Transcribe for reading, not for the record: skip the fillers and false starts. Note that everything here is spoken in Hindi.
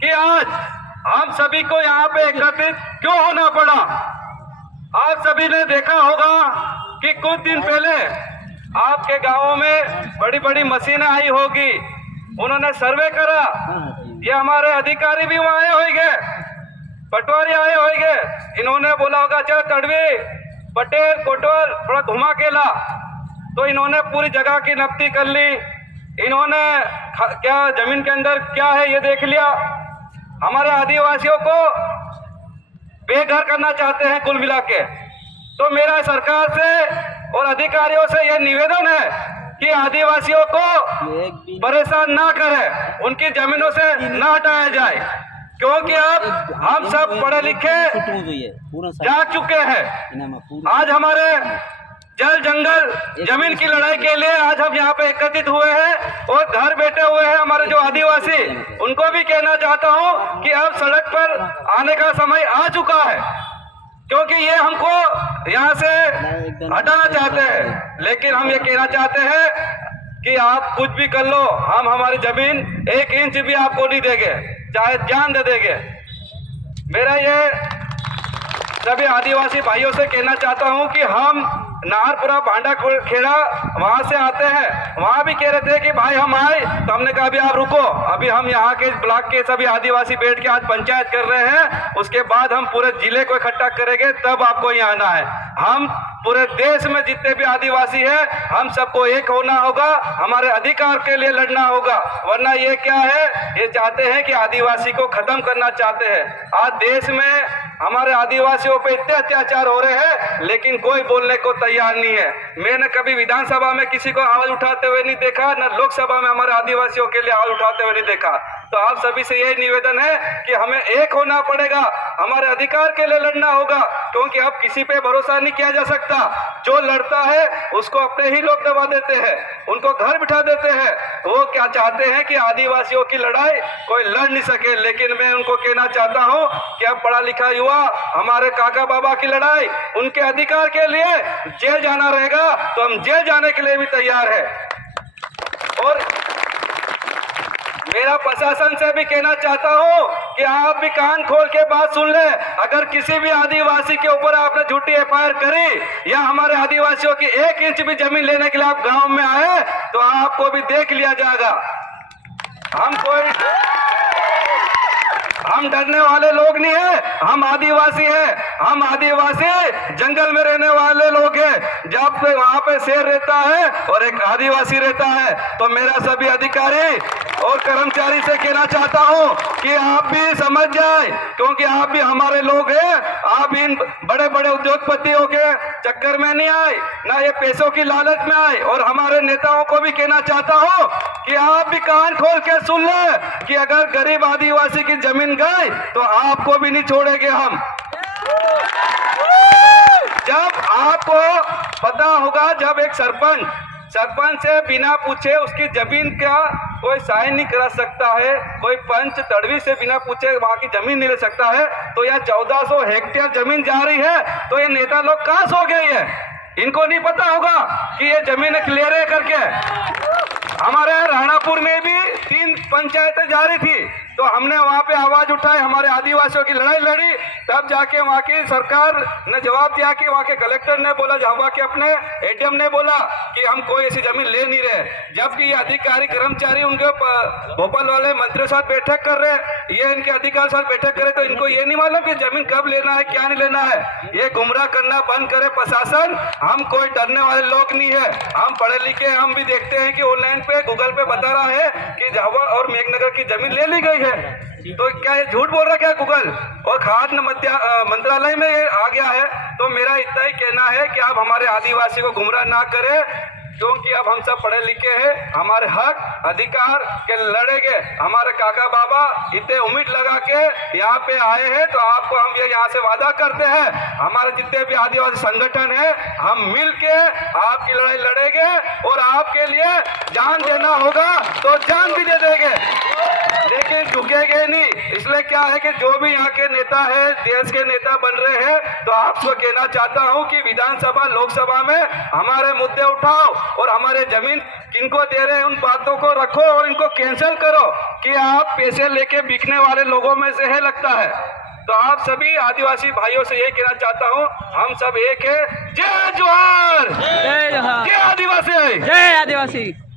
कि आज हम सभी को यहाँ पे एकत्रित क्यों होना पड़ा। आप सभी ने देखा होगा कि कुछ दिन पहले आपके गांवों में बड़ी बड़ी मशीनें आई होगी, उन्होंने सर्वे करा। ये हमारे अधिकारी भी वहाँ आए होंगे, पटवारी आए होंगे, इन्होंने बोला होगा चल तड़वी पटेल कोटवाल थोड़ा घुमा के ला, तो इन्होंने पूरी जगह की नपती कर ली। इन्होंने क्या जमीन के अंदर क्या है ये देख लिया। हमारे आदिवासियों को बेघर करना चाहते हैं कुल मिला के। तो मेरा सरकार से और अधिकारियों से यह निवेदन है कि आदिवासियों को परेशान ना करें, उनकी जमीनों से ना हटाया जाए, क्योंकि अब हम सब पढ़े लिखे जा चुके हैं। आज हमारे जल जंगल जमीन की लड़ाई के लिए आज हम यहाँ पे एकत्रित हुए हैं और घर बैठे हुए हैं हमारे जो आदिवासी, उनको भी कहना चाहता हूँ कि अब सड़क पर आने का समय आ चुका है, क्योंकि ये हमको यहाँ से हटाना चाहते हैं। लेकिन हम ये कहना चाहते हैं कि आप कुछ भी कर लो, हम हमारी जमीन 1 इंच भी आपको नहीं देंगे, चाहे जान दे देंगे। मेरा ये सभी आदिवासी भाइयों से कहना चाहता हूं कि हम नाहरपुरा भांडा खेड़ा वहां से आते हैं, वहां भी कह रहे थे कि भाई हम आए, तो हमने कहा अभी आप रुको, अभी हम यहाँ के ब्लॉक के सभी आदिवासी बैठ के आज पंचायत कर रहे हैं, उसके बाद हम पूरे जिले को इकट्ठा करेंगे, तब आपको यहाँ आना है। हम पूरे देश में जितने भी आदिवासी हैं, हम सबको एक होना होगा, हमारे अधिकार के लिए लड़ना होगा, वरना ये क्या है, ये चाहते हैं कि आदिवासी को खत्म करना चाहते हैं। आज देश में हमारे आदिवासियों पे इतने अत्याचार हो रहे हैं, लेकिन कोई बोलने को तैयार नहीं है। मैंने कभी विधानसभा में किसी को आवाज उठाते हुए नहीं देखा, न लोकसभा में हमारे आदिवासियों के लिए आवाज उठाते हुए नहीं देखा। तो आप सभी से यही निवेदन है कि हमें एक होना पड़ेगा, हमारे अधिकार के लिए लड़ना होगा, क्योंकि अब किसी पे भरोसा नहीं किया जा सकता। जो लड़ता है उसको अपने ही लोग दबा देते हैं, उनको घर बिठा देते हैं। वो क्या चाहते हैं कि आदिवासियों की लड़ाई कोई लड़ नहीं सके। लेकिन मैं उनको कहना चाहता हूं कि अब पढ़ा लिखा युवा हमारे काका बाबा की लड़ाई, उनके अधिकार के लिए जेल जाना रहेगा, तो हम जेल जाने के लिए भी तैयार है। और मेरा प्रशासन से भी कहना चाहता हूं कि आप भी कान खोल के बात सुन ले। अगर किसी भी आदिवासी के ऊपर आपने झूठी एफआईआर करी या हमारे आदिवासियों की 1 इंच भी जमीन लेने के लिए आप गांव में आए, तो आपको भी देख लिया जाएगा। हम डरने वाले लोग नहीं है, हम आदिवासी हैं। हम आदिवासी जंगल में रहने वाले लोग हैं। जब वहां पे शेर रहता है और एक आदिवासी रहता है, तो मेरा सभी अधिकारी और कर्मचारी से कहना चाहता हूं कि आप भी समझ जाए, क्योंकि आप भी हमारे लोग हैं। आप इन बड़े बड़े उद्योगपतियों के चक्कर में नहीं आए, ना ये पैसों की लालच में आए। और हमारे नेताओं को भी कहना चाहता हूं कि आप भी कान खोल के सुन ले कि अगर गरीब आदिवासी की जमीन गई तो आपको भी नहीं छोड़ेंगे हम। जब आपको पता होगा, जब एक सरपंच से बिना पूछे उसकी जमीन का कोई साइन नहीं करा सकता है, कोई पंच तड़वी से बिना पूछे वहां की जमीन नहीं ले सकता है, तो यह 1400 हेक्टेयर जमीन जा रही है, तो ये नेता लोग कहां सो गए हैं? इनको नहीं पता होगा कि ये जमीन क्लियर है करके। हमारे राणापुर में भी 3 पंचायतें जारी थी, तो हमने वहां पे आवाज उठाई, हमारे आदिवासियों की लड़ाई लड़ी, तब जाके वहां की सरकार ने जवाब दिया कि वहां के कलेक्टर ने बोला, वहां के अपने एडीएम ने बोला कि हम कोई ऐसी जमीन ले नहीं रहे। जबकि ये अधिकारी कर्मचारी उनके भोपाल वाले मंत्रियों के साथ बैठक कर रहे, ये इनके अधिकारी साथ बैठक करे, तो इनको ये नहीं मालूम कि जमीन कब लेना है, क्या नहीं लेना है। ये गुमराह करना बंद करे प्रशासन। हम कोई डरने वाले लोग नहीं है, हम पढ़े लिखे, हम भी देखते हैं कि ऑनलाइन पे गूगल पे बता रहा है कि झाबुआ और मेघनगर की जमीन ले ली गई है। तो क्या ये झूठ बोल रहा है क्या गूगल? और खाद्य मंत्रालय में ये आ गया है। तो मेरा इतना ही कहना है कि आप हमारे आदिवासी को गुमराह ना करें, क्योंकि अब हम सब पढ़े लिखे हैं, हमारे हक अधिकार के लड़ेंगे। हमारे काका बाबा इतने उम्मीद लगा के यहाँ पे आए हैं, तो आपको हम ये यहाँ से वादा करते हैं, हमारे जितने भी आदिवासी संगठन है, हम मिल के आपकी लड़ाई लड़ेंगे और आपके लिए जान देना होगा तो जान भी दे देंगे, लेकिन झुकेंगे नहीं। इसलिए क्या है कि जो भी यहाँ के नेता है, देश के नेता बन रहे हैं, तो आपको कहना चाहता हूँ कि विधानसभा लोकसभा में हमारे मुद्दे उठाओ और हमारे जमीन किनको दे रहे हैं उन बातों को रखो और इनको कैंसिल करो। कि आप पैसे लेके बिकने वाले लोगों में से है लगता है। तो आप सभी आदिवासी भाइयों से यही कहना चाहता हूँ, हम सब एक है। जय जोहार, जय जोहार, जय आदिवासी। जय आदिवासी।